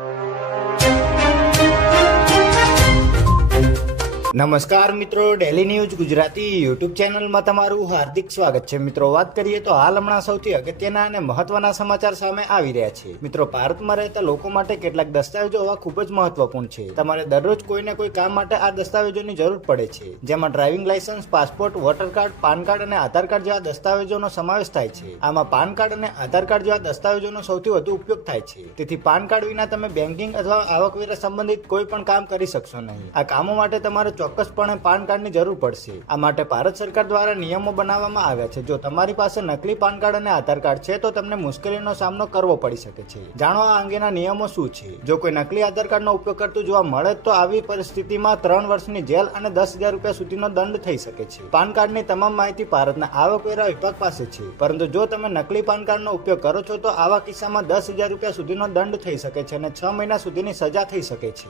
you. નમસ્કાર મિત્રો daily news Gujarati YouTube ચેનલમાં તમારું હાર્દિક સ્વાગત છે. મિત્રો, વાત કરીએ તો હાલ હમણાં સૌથી અગત્યના અને મહત્વના સમાચાર સામે આવી રહ્યા છે. મિત્રો, ભારતમાં રહેતા લોકો માટે કેટલાક દસ્તાવેજો હોવા ખૂબ જ મહત્વપૂર્ણ છે. તમારે દરરોજ કોઈને કોઈ કામ માટે આ દસ્તાવેજોની જરૂર પડે છે. જેમાં driving licence passport, voter card, PAN card અને આધાર કાર્ડ જેવા દસ્તાવેજોનો સમાવેશ થાય છે. આમાં પાન કાર્ડ અને આધાર કાર્ડ જેવા દસ્તાવેજોનો સૌથી વધુ ઉપયોગ થાય છે. તેથી પાન કાર્ડ વિના તમે બેન્કિંગ અથવા આવકવેરા સંબંધિત કોઈ પણ કામ કરી શકશો નહીં. આ કામો માટે તમારે ચોક્કસપણે પાન કાર્ડની જરૂર પડશે. આ માટે ભારત સરકાર દ્વારા નિયમો બનાવવામાં આવ્યા છે. જો તમારી પાસે નકલી પાન કાર્ડ અને આધાર કાર્ડ છે, તો તમને મુશ્કેલીનો સામનો કરવો પડી શકે છે. જાણો આ અંગેના નિયમો શું છે. જો કોઈ નકલી આધાર કાર્ડનો ઉપયોગ કરતું જોવા મળે, તો આવી પરિસ્થિતિમાં ત્રણ વર્ષની જેલ અને દસ હજાર રૂપિયા સુધીનો દંડ થઈ શકે છે. પાન કાર્ડની તમામ માહિતી ભારતના આવકવેરા વિભાગ પાસે છે. પરંતુ જો તમે નકલી પાન કાર્ડનો ઉપયોગ કરો છો, તો આવા કિસ્સામાં દસ હજાર રૂપિયા સુધીનો દંડ થઈ શકે છે અને છ મહિના સુધીની સજા થઈ શકે છે.